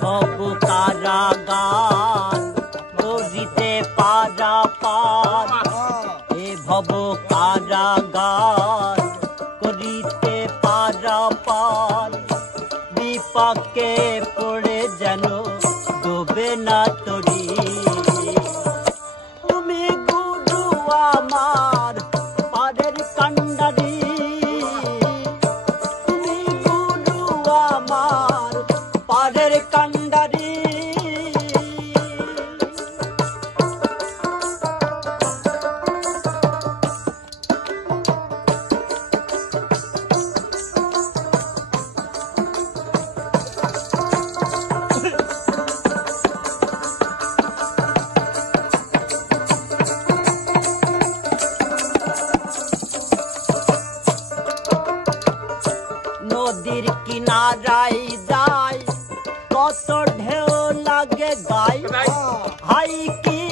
ভব কারাগার করিতে পারাপার, এ ভব কারাগার করিতে পারাপার, বিপাকে পড়ে যেন ডোবে না তরি। তুমি গুরু আমার পারের কান্ডারি, তুমি গুরু আমার পারের কান্ডারি। নদীর কিনারায় যায় কত ঢেউ লাগে গাই, হাই কি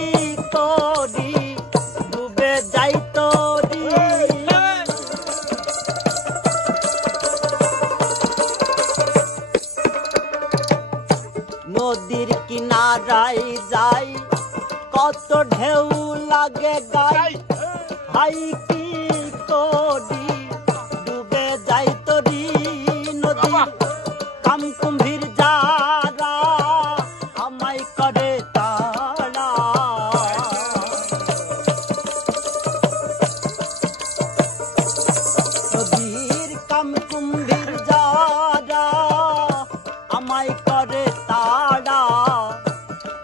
করি ডুবে যাই তরি। নদীর কিনারায় যায় কত ঢেউ লাগে গাই, হাই কি করি ডুবে যাই তরি। নদী কাম কুম্ভীর যারা আমায় করে তারা, নদীর কাম কুম্ভীর যারা আমায় করে তারা,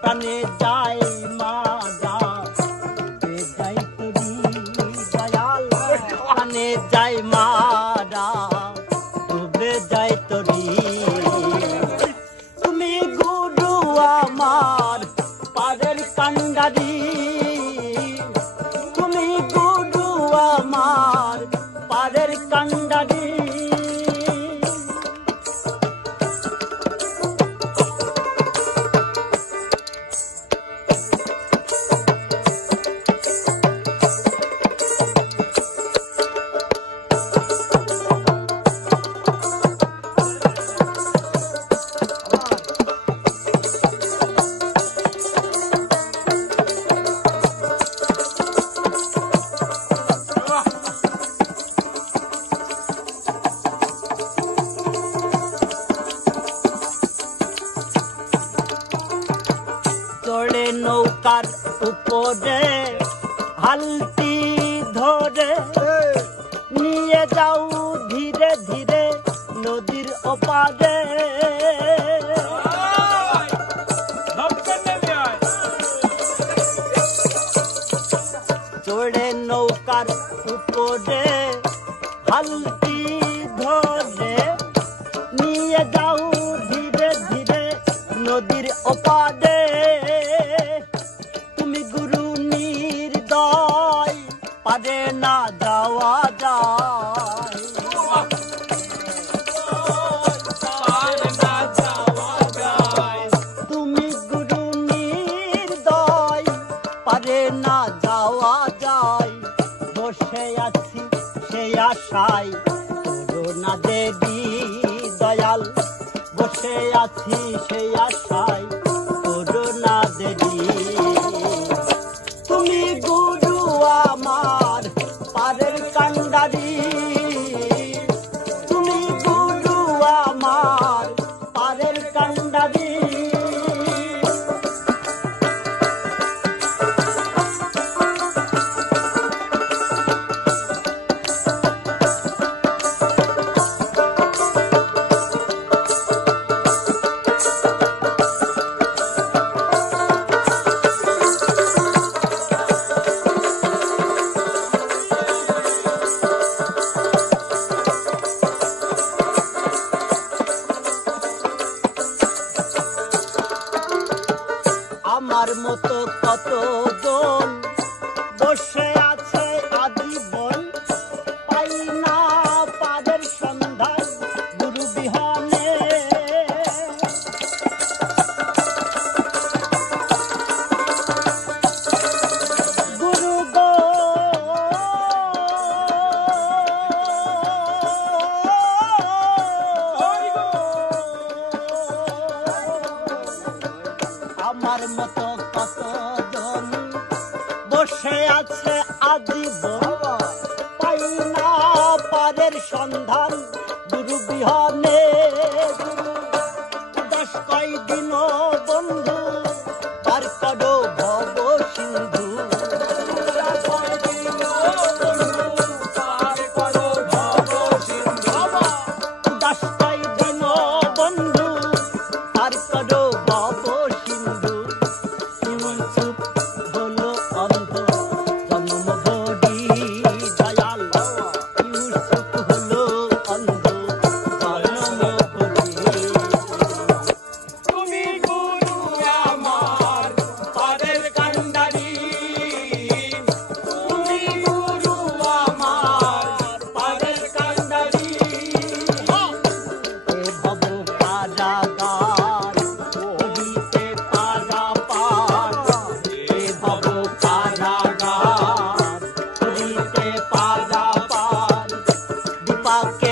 প্রাণে যায় মারা ডুবে যাই তরি দয়াল, প্রাণে যায় মারা ডুবে যাই তরি। তুমি গুরু আমার পারের কান্ডারি, তুমি গুরু আমার পারের কান্ডারি। চড়ে নৌকার উপরে হালতি ধরে, নিয়ে যাও ধীরে ধীরে নদীর ওপারে। চড়ে নৌকার উপরে হালতি ধরে, নিয়ে যাও ধীরে ধীরে নদীর ওপারে। তুমি গুরু নির্দয় পারে না যাওয়া যায়, তুমি গুরু নির্দয় পারে না যাওয়া যায়। বসে আছি সে আশায় করুণা দেবী দয়াল, বসে আছি সেই আশায় করুণা দেবী। তুমি গুরু আমার পারের কান্ডারি, তুমি গুরু আমার পারের কান্ডারি। আমার মতো কতজন বসে আছে আজীবন, পাই না পাদের সন্ধান গুরু বিহনে। গুরু গো আমার মতো কতজন বসে আছে আজীবন, পাই না পারের সন্ধান গুরু বিহনে। দশ কয়দিন বন্ধু পার করো ভব সিন্ধু, দশ কয়দিন বন্ধু পার করো ভব সিন্ধু। ইউসুফ হলো অন্ধ জন্ম ভরি দয়াল, ইউসুফ হলো অন্ধ জন্ম ভরি। তুমি গুরু আমার পাদের কান্ডারি, তুমি গুরু আমার পাদের কান্ডারি। এ ভব কারাগার করিতে পারাপার, এ ভব কারাগার করিতে পারাপার। দুপাকে